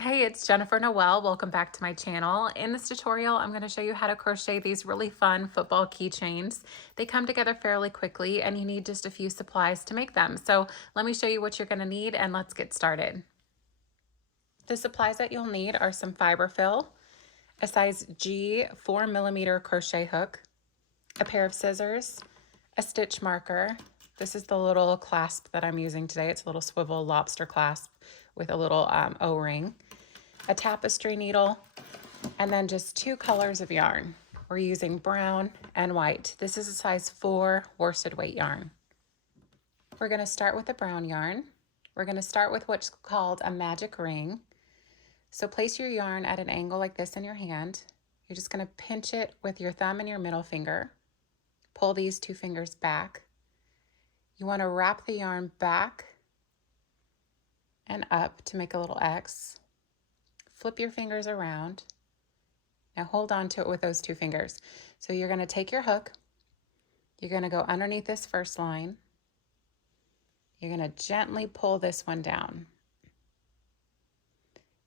Hey, it's Jennifer Noel. Welcome back to my channel. In this tutorial, I'm going to show you how to crochet these really fun football keychains. They come together fairly quickly and you need just a few supplies to make them. So let me show you what you're going to need and let's get started. The supplies that you'll need are some fiber fill, a size G 4mm crochet hook, a pair of scissors, a stitch marker. This is the little clasp that I'm using today. It's a little swivel lobster clasp with a little O-ring, a tapestry needle, and then just 2 colors of yarn. We're using brown and white. This is a size 4 worsted weight yarn. We're going to start with the brown yarn. We're going to start with what's called a magic ring. So place your yarn at an angle like this in your hand. You're just going to pinch it with your thumb and your middle finger. Pull these 2 fingers back. You want to wrap the yarn back and up to make a little X. Flip your fingers around. Now hold on to it with those 2 fingers. So you're going to take your hook. You're going to go underneath this first line. You're going to gently pull this one down.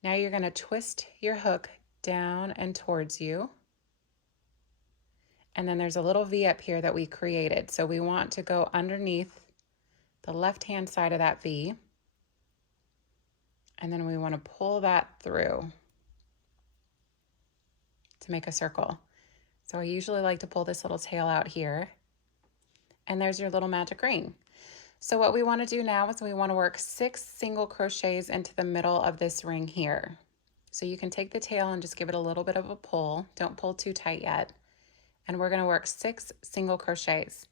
Now you're going to twist your hook down and towards you. And then there's a little V up here that we created. So we want to go underneath the left-hand side of that V. And then we want to pull that through to make a circle. So I usually like to pull this little tail out here. And there's your little magic ring. So what we want to do now is we want to work 6 single crochets into the middle of this ring here. So you can take the tail and just give it a little bit of a pull. Don't pull too tight yet. And we're going to work 6 single crochets.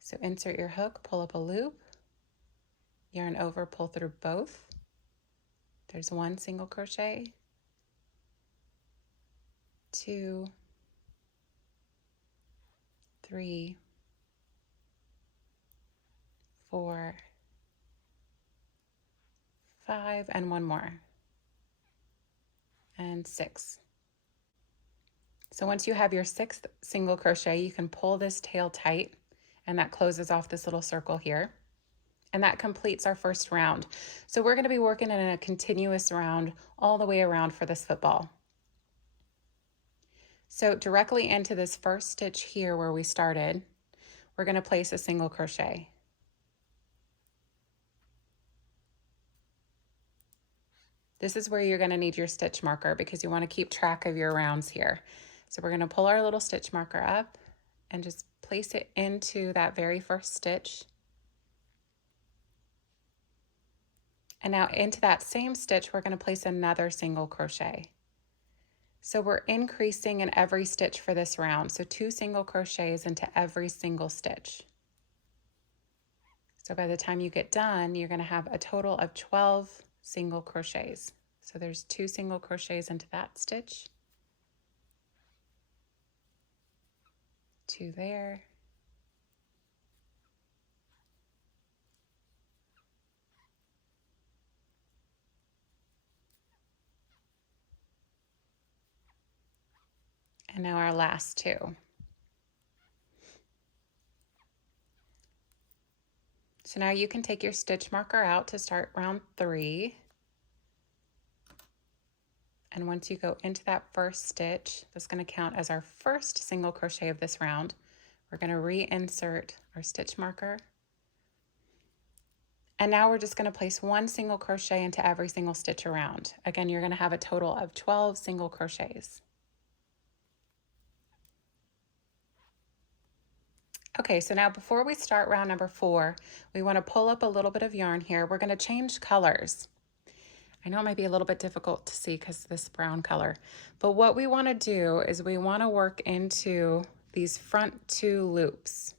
So insert your hook, pull up a loop, yarn over, pull through both. There's 1 single crochet, 2, 3, 4, 5, and 1 more, and 6. So once you have your 6th single crochet, you can pull this tail tight, and that closes off this little circle here. And that completes our first round. So we're going to be working in a continuous round all the way around for this football. So directly into this first stitch here where we started, we're going to place a single crochet. This is where you're going to need your stitch marker because you want to keep track of your rounds here. So we're going to pull our little stitch marker up and just place it into that very first stitch. And now into that same stitch, we're going to place another single crochet. So we're increasing in every stitch for this round. So 2 single crochets into every single stitch. So by the time you get done, you're going to have a total of 12 single crochets. So there's 2 single crochets into that stitch, 2 there, and now our last 2. So now you can take your stitch marker out to start round 3. And once you go into that first stitch, that's going to count as our first single crochet of this round. We're going to reinsert our stitch marker. And now we're just going to place 1 single crochet into every single stitch around. Again, you're going to have a total of 12 single crochets. Okay, so now before we start round number 4, we want to pull up a little bit of yarn here. We're going to change colors. I know it might be a little bit difficult to see because this brown color, but what we want to do is we want to work into these front 2 loops.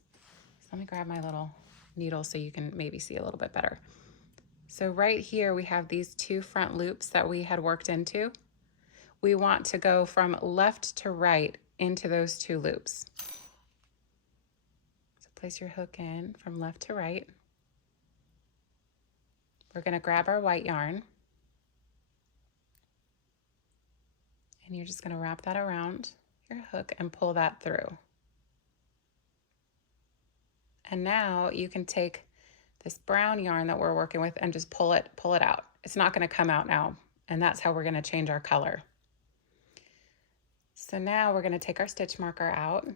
So let me grab my little needle so you can maybe see a little bit better. So right here we have these 2 front loops that we had worked into. We want to go from left to right into those 2 loops. So place your hook in from left to right. We're going to grab our white yarn. And you're just going to wrap that around your hook and pull that through. And now you can take this brown yarn that we're working with and just pull it out. It's not going to come out now and that's how we're going to change our color. So now we're going to take our stitch marker out.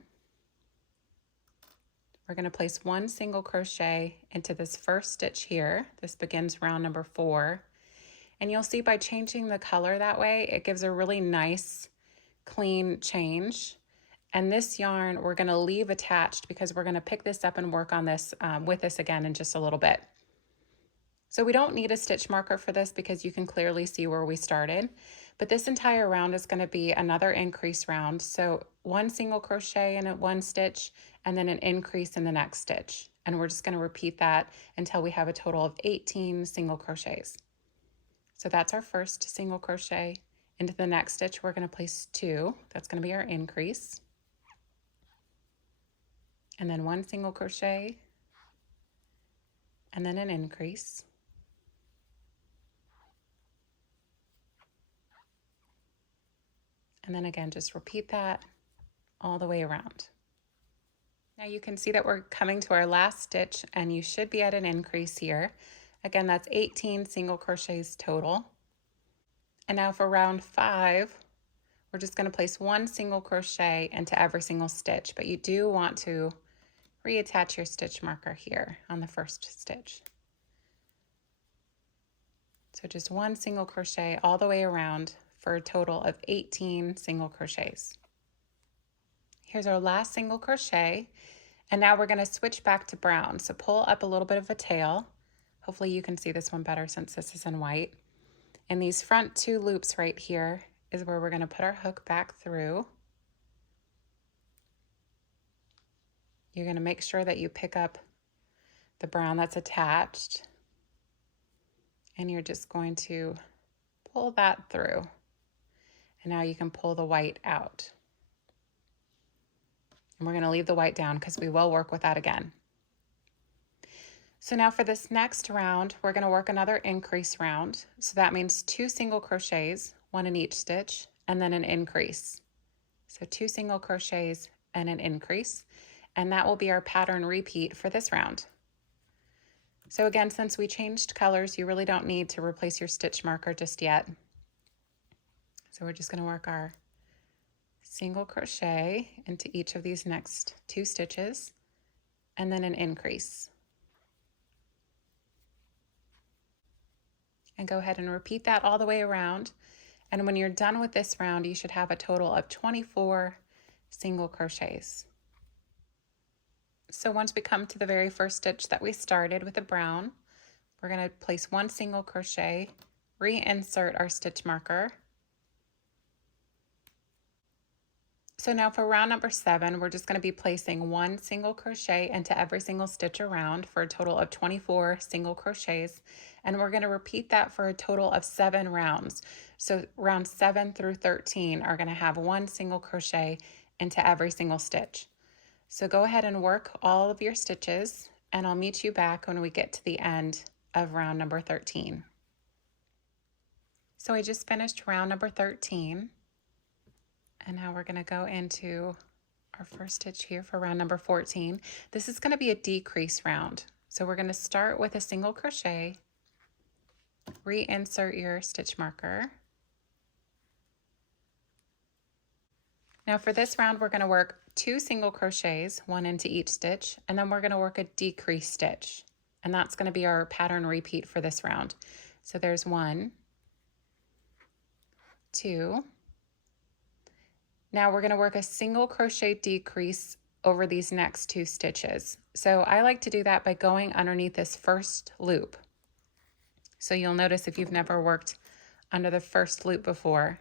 We're going to place one single crochet into this first stitch here. This begins round number 4. And you'll see by changing the color that way, it gives a really nice, clean change. And this yarn we're going to leave attached because we're going to pick this up and work on this with this again in just a little bit. So we don't need a stitch marker for this because you can clearly see where we started. But this entire round is going to be another increase round. So one single crochet in one stitch and then an increase in the next stitch. And we're just going to repeat that until we have a total of 18 single crochets. So that's our first single crochet. Into the next stitch, we're going to place 2. That's going to be our increase. And then one single crochet, and then an increase. And then again, just repeat that all the way around. Now you can see that we're coming to our last stitch and you should be at an increase here. Again, that's 18 single crochets total. And now for round 5, we're just going to place one single crochet into every single stitch, but you do want to reattach your stitch marker here on the first stitch. So just one single crochet all the way around for a total of 18 single crochets. Here's our last single crochet, and now we're going to switch back to brown. So pull up a little bit of a tail. Hopefully you can see this one better since this is in white. And these front 2 loops right here is where we're going to put our hook back through. You're going to make sure that you pick up the brown that's attached, and you're just going to pull that through. And now you can pull the white out. And we're going to leave the white down because we will work with that again. So now for this next round, we're going to work another increase round. So that means 2 single crochets, one in each stitch, and then an increase. So 2 single crochets and an increase. And that will be our pattern repeat for this round. So again, since we changed colors, you really don't need to replace your stitch marker just yet. So we're just going to work our single crochet into each of these next 2 stitches and then an increase. And go ahead and repeat that all the way around. And when you're done with this round, you should have a total of 24 single crochets. So once we come to the very first stitch that we started with the brown, we're going to place one single crochet, reinsert our stitch marker. So now for round number 7, we're just going to be placing one single crochet into every single stitch around for a total of 24 single crochets. And we're going to repeat that for a total of 7 rounds. So rounds 7 through 13 are going to have one single crochet into every single stitch. So go ahead and work all of your stitches, and I'll meet you back when we get to the end of round number 13. So I just finished round number 13. And now we're going to go into our first stitch here for round number 14. This is going to be a decrease round. So we're going to start with a single crochet, reinsert your stitch marker. Now for this round, we're going to work 2 single crochets, one into each stitch, and then we're going to work a decrease stitch. And that's going to be our pattern repeat for this round. So there's 1, 2. Now we're going to work a single crochet decrease over these next 2 stitches. So I like to do that by going underneath this first loop. So you'll notice if you've never worked under the first loop before,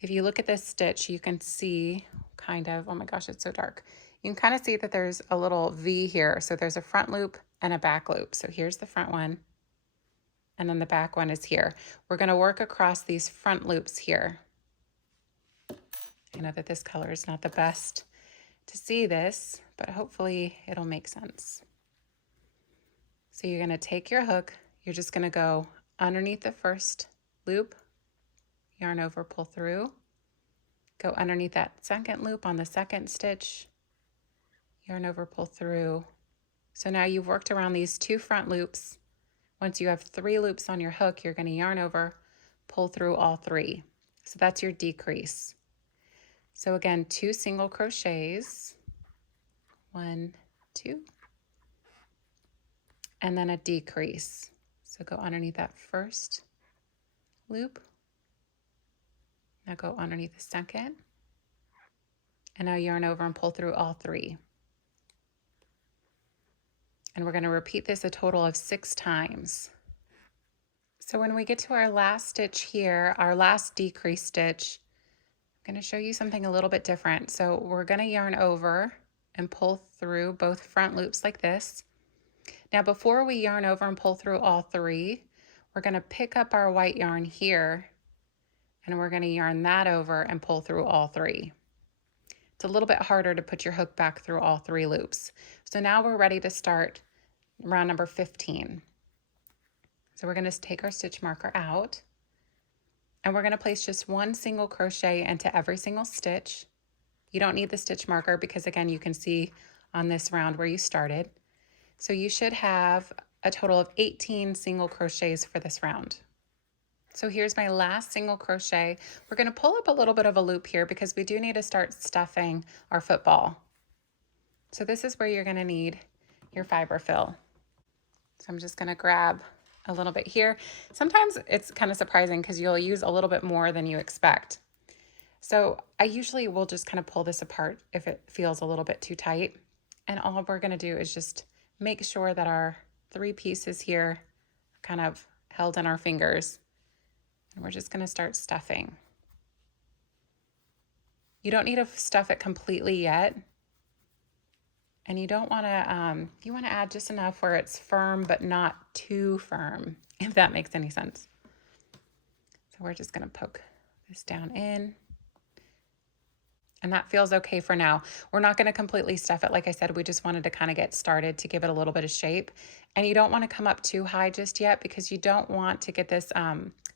if you look at this stitch, you can see kind of, oh my gosh, it's so dark. You can kind of see that there's a little V here. So there's a front loop and a back loop. So here's the front one, and then the back one is here. We're going to work across these front loops here. I know that this color is not the best to see this, but hopefully it'll make sense. So you're going to take your hook, you're just going to go underneath the first loop, yarn over, pull through, go underneath that second loop on the second stitch, yarn over, pull through. So now you've worked around these 2 front loops. Once you have 3 loops on your hook, you're going to yarn over, pull through all 3. So that's your decrease. So again, 2 single crochets, 1, 2, and then a decrease. So go underneath that first loop. Now go underneath the second. And now yarn over and pull through all 3. And we're going to repeat this a total of 6 times. So when we get to our last stitch here, our last decrease stitch, I'm going to show you something a little bit different. So we're going to yarn over and pull through both front loops like this. Now before we yarn over and pull through all 3, we're going to pick up our white yarn here and we're going to yarn that over and pull through all 3. It's a little bit harder to put your hook back through all 3 loops. So now we're ready to start round number 15. So we're going to take our stitch marker out and we're going to place just 1 single crochet into every single stitch. You don't need the stitch marker because again, you can see on this round where you started. So you should have a total of 18 single crochets for this round. So here's my last single crochet. We're going to pull up a little bit of a loop here because we do need to start stuffing our football. So this is where you're going to need your fiber fill. So I'm just going to grab a little bit here. Sometimes it's kind of surprising because you'll use a little bit more than you expect. So I usually will just kind of pull this apart if it feels a little bit too tight. And all we're going to do is just make sure that our 3 pieces here are kind of held in our fingers. And we're just going to start stuffing. You don't need to stuff it completely yet. And you don't want to, you want to add just enough where it's firm, but not too firm, if that makes any sense. So we're just going to poke this down in. And that feels okay for now. We're not going to completely stuff it. Like I said, we just wanted to kind of get started to give it a little bit of shape. And you don't want to come up too high just yet because you don't want to get this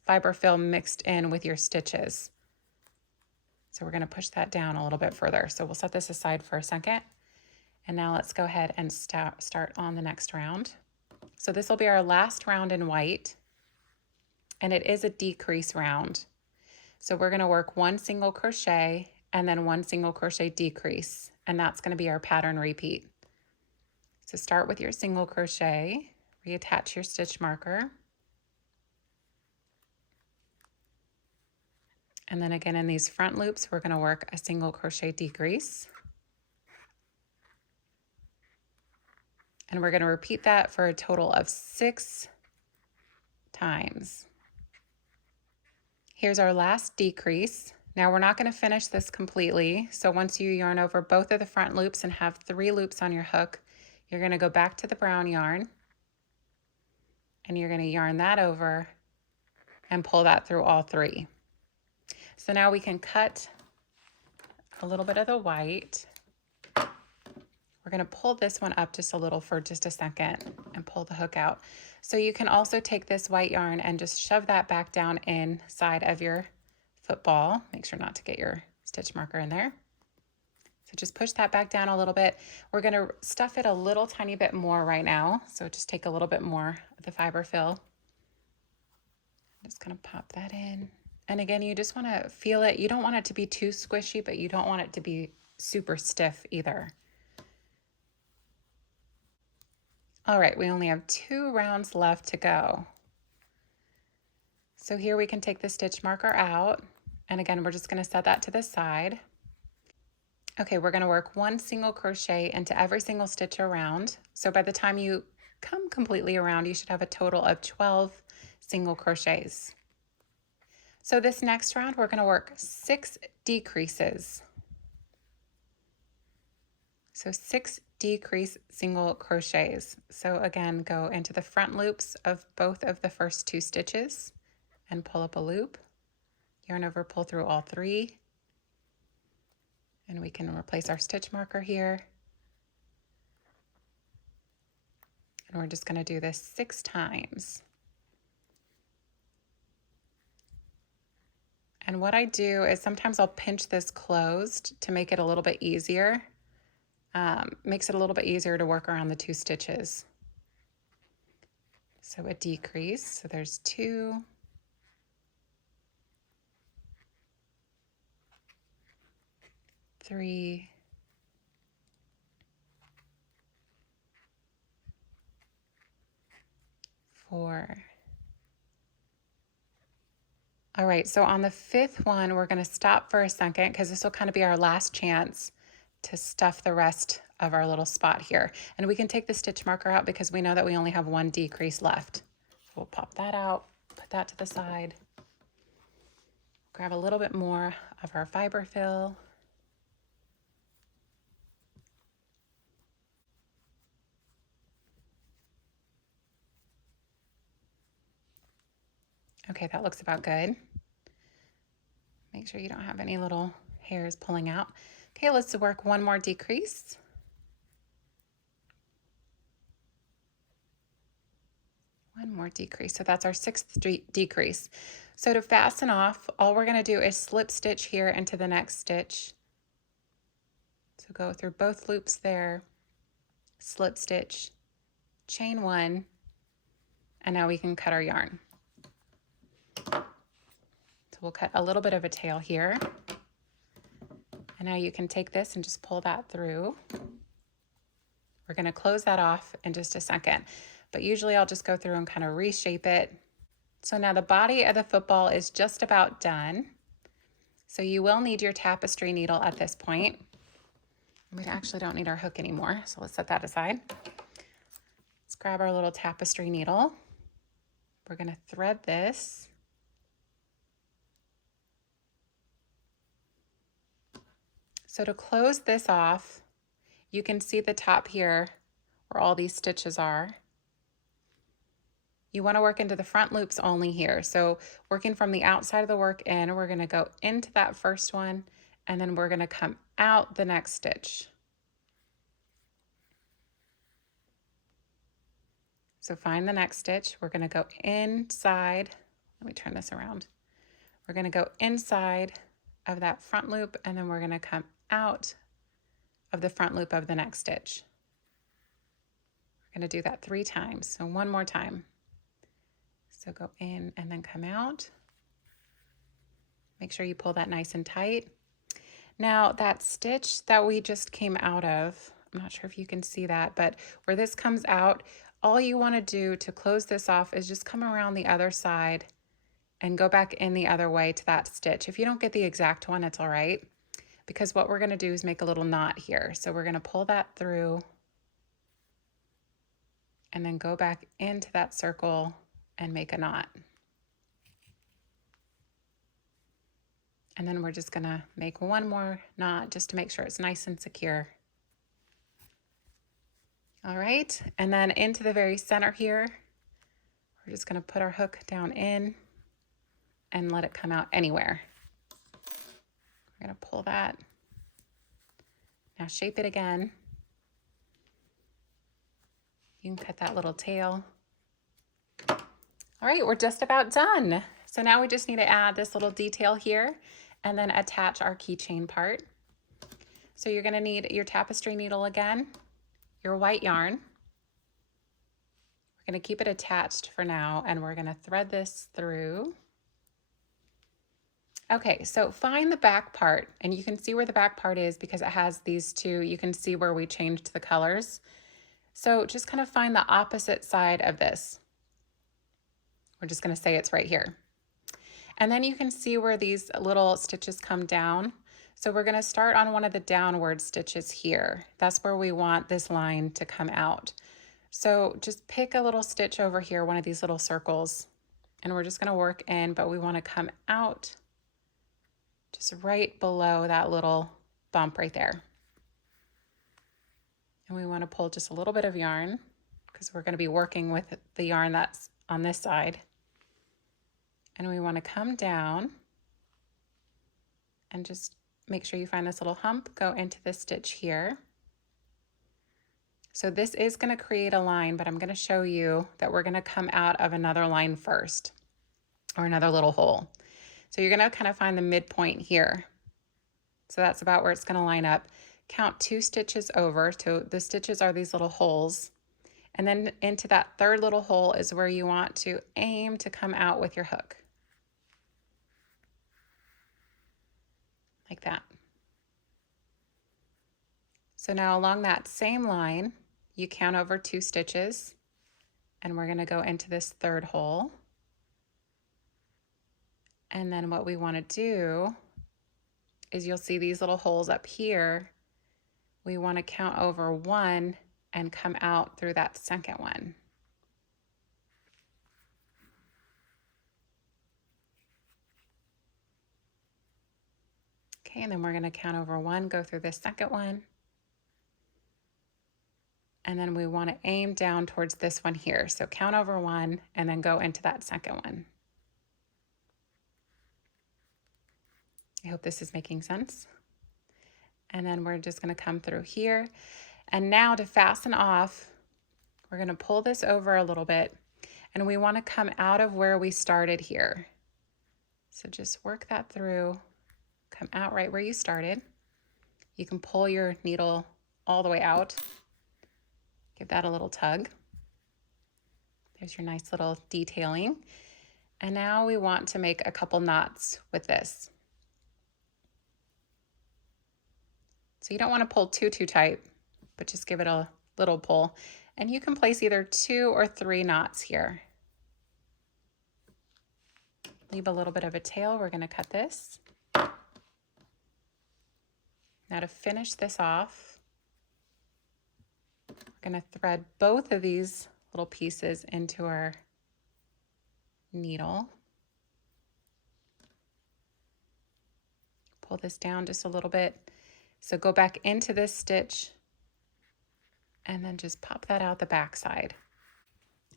fiber fill mixed in with your stitches. So we're going to push that down a little bit further. So we'll set this aside for a second. And now let's go ahead and start on the next round. So this will be our last round in white. And it is a decrease round. So we're going to work 1 single crochet and then 1 single crochet decrease. And that's going to be our pattern repeat. So start with your single crochet, reattach your stitch marker. And then again in these front loops, we're going to work a single crochet decrease. And we're going to repeat that for a total of 6 times. Here's our last decrease. Now we're not going to finish this completely. So once you yarn over both of the front loops and have 3 loops on your hook, you're going to go back to the brown yarn and you're going to yarn that over and pull that through all 3. So now we can cut a little bit of the white. We're going to pull this one up just a little for just a second and pull the hook out. So you can also take this white yarn and just shove that back down inside of your football. Make sure not to get your stitch marker in there. So just push that back down a little bit. We're going to stuff it a little tiny bit more right now. So just take a little bit more of the fiber fill. I'm just going to pop that in. And again, you just want to feel it. You don't want it to be too squishy, but you don't want it to be super stiff either. All right, we only have 2 rounds left to go. So here we can take the stitch marker out. And again, we're just going to set that to the side. Okay, we're going to work 1 single crochet into every single stitch around. So by the time you come completely around, you should have a total of 12 single crochets. So this next round, we're going to work 6 decreases. So 6 decrease single crochets. So again, go into the front loops of both of the first 2 stitches and pull up a loop, yarn over, pull through all 3, and we can replace our stitch marker here. And we're just going to do this 6 times. And what I do is sometimes I'll pinch this closed to make it a little bit easier. Makes it a little bit easier to work around the 2 stitches. So a decrease, so there's 2, 3, 4. All right, so on the 5th one, we're going to stop for a second because this will kind of be our last chance to stuff the rest of our little spot here. And we can take the stitch marker out because we know that we only have 1 decrease left. So we'll pop that out, put that to the side, grab a little bit more of our fiber fill. Okay, that looks about good. Make sure you don't have any little hairs pulling out. Okay, let's work 1 more decrease. 1 more decrease. So that's our 6th decrease. So to fasten off, all we're going to do is slip stitch here into the next stitch. So go through both loops there, slip stitch, chain 1, and now we can cut our yarn. So we'll cut a little bit of a tail here. And now you can take this and just pull that through. We're going to close that off in just a second, but usually I'll just go through and kind of reshape it. So now the body of the football is just about done. So you will need your tapestry needle at this point. We actually don't need our hook anymore, so let's set that aside. Let's grab our little tapestry needle. We're going to thread this. So to close this off, you can see the top here where all these stitches are. You want to work into the front loops only here. So working from the outside of the work in, we're going to go into that first one, and then we're going to come out the next stitch. So find the next stitch. We're going to go inside. Let me turn this around. We're going to go inside of that front loop, and then we're going to come out of the front loop of the next stitch. We're going to do that 3 times. So 1 more time. So go in and then come out. Make sure you pull that nice and tight. Now that stitch that we just came out of, I'm not sure if you can see that, but where this comes out, all you want to do to close this off is just come around the other side and go back in the other way to that stitch. If you don't get the exact one, it's all right, because what we're going to do is make a little knot here. So we're going to pull that through and then go back into that circle and make a knot. And then we're just going to make 1 more knot just to make sure it's nice and secure. All right, and then into the very center here, we're just going to put our hook down in and let it come out anywhere. We're going to pull that. Now shape it again. You can cut that little tail. All right, we're just about done. So now we just need to add this little detail here and then attach our keychain part. So you're going to need your tapestry needle again, your white yarn. We're going to keep it attached for now, and we're going to thread this through. Okay, so find the back part, and you can see where the back part is because it has these 2. You can see where we changed the colors. So just kind of find the opposite side of this. We're just going to say it's right here. And then you can see where these little stitches come down. So we're going to start on one of the downward stitches here. That's where we want this line to come out. So just pick a little stitch over here, one of these little circles, and we're just going to work in, but we want to come out just right below that little bump right there. And we want to pull just a little bit of yarn because we're going to be working with the yarn that's on this side. And we want to come down and just make sure you find this little hump, go into this stitch here. So this is going to create a line, but I'm going to show you that we're going to come out of another line first, or another little hole. So you're going to kind of find the midpoint here. So that's about where it's going to line up. Count 2 stitches over. So the stitches are these little holes. And then into that 3rd little hole is where you want to aim to come out with your hook. Like that. So now along that same line, you count over 2 stitches, and we're going to go into this third hole. And then what we want to do is, you'll see these little holes up here. We want to count over 1 and come out through that second one. Okay, and then we're going to count over 1, go through this second one. And then we want to aim down towards this one here. So count over 1 and then go into that second one. I hope this is making sense. And then we're just going to come through here. And now to fasten off, we're going to pull this over a little bit, and we want to come out of where we started here. So just work that through, come out right where you started. You can pull your needle all the way out. Give that a little tug. There's your nice little detailing. And now we want to make a couple knots with this. So you don't want to pull too tight, but just give it a little pull. And you can place either 2 or 3 knots here. Leave a little bit of a tail. We're going to cut this. Now to finish this off, we're going to thread both of these little pieces into our needle. Pull this down just a little bit. So go back into this stitch and then just pop that out the back side.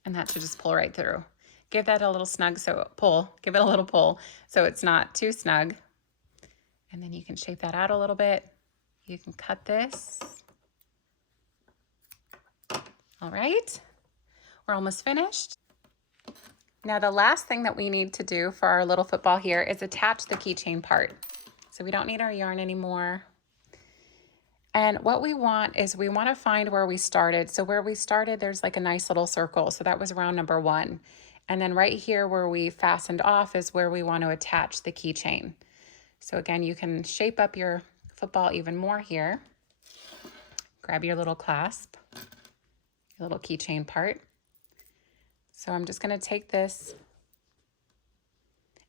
And that should just pull right through. Give that a little snug, give it a little pull so it's not too snug. And then you can shape that out a little bit. You can cut this. All right, we're almost finished. Now the last thing that we need to do for our little football here is attach the keychain part. So we don't need our yarn anymore. And what we want is, we want to find where we started. So where we started, there's like a nice little circle. So that was round number 1. And then right here where we fastened off is where we want to attach the keychain. So again, you can shape up your football even more here. Grab your little clasp, your little keychain part. So I'm just going to take this,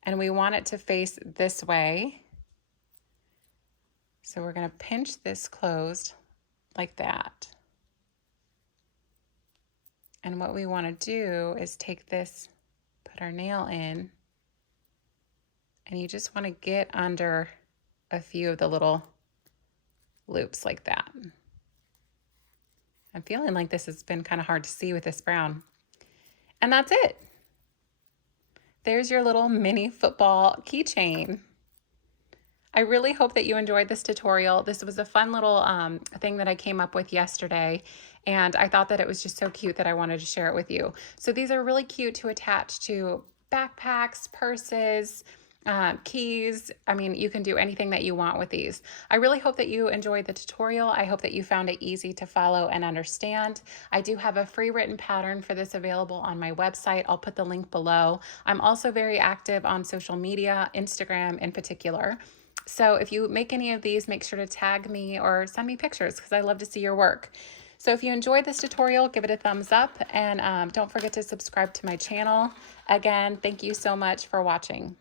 and we want it to face this way. So we're going to pinch this closed like that. And what we want to do is take this, put our nail in, and you just want to get under a few of the little loops like that. I'm feeling like this has been kind of hard to see with this brown. And that's it. There's your little mini football keychain. I really hope that you enjoyed this tutorial. This was a fun little thing that I came up with yesterday, and I thought that it was just so cute that I wanted to share it with you. So these are really cute to attach to backpacks, purses, keys. I mean, you can do anything that you want with these. I really hope that you enjoyed the tutorial. I hope that you found it easy to follow and understand. I do have a free written pattern for this available on my website. I'll put the link below. I'm also very active on social media, Instagram in particular. So if you make any of these, make sure to tag me or send me pictures, because I love to see your work. So if you enjoyed this tutorial, give it a thumbs up, and don't forget to subscribe to my channel. Again, thank you so much for watching.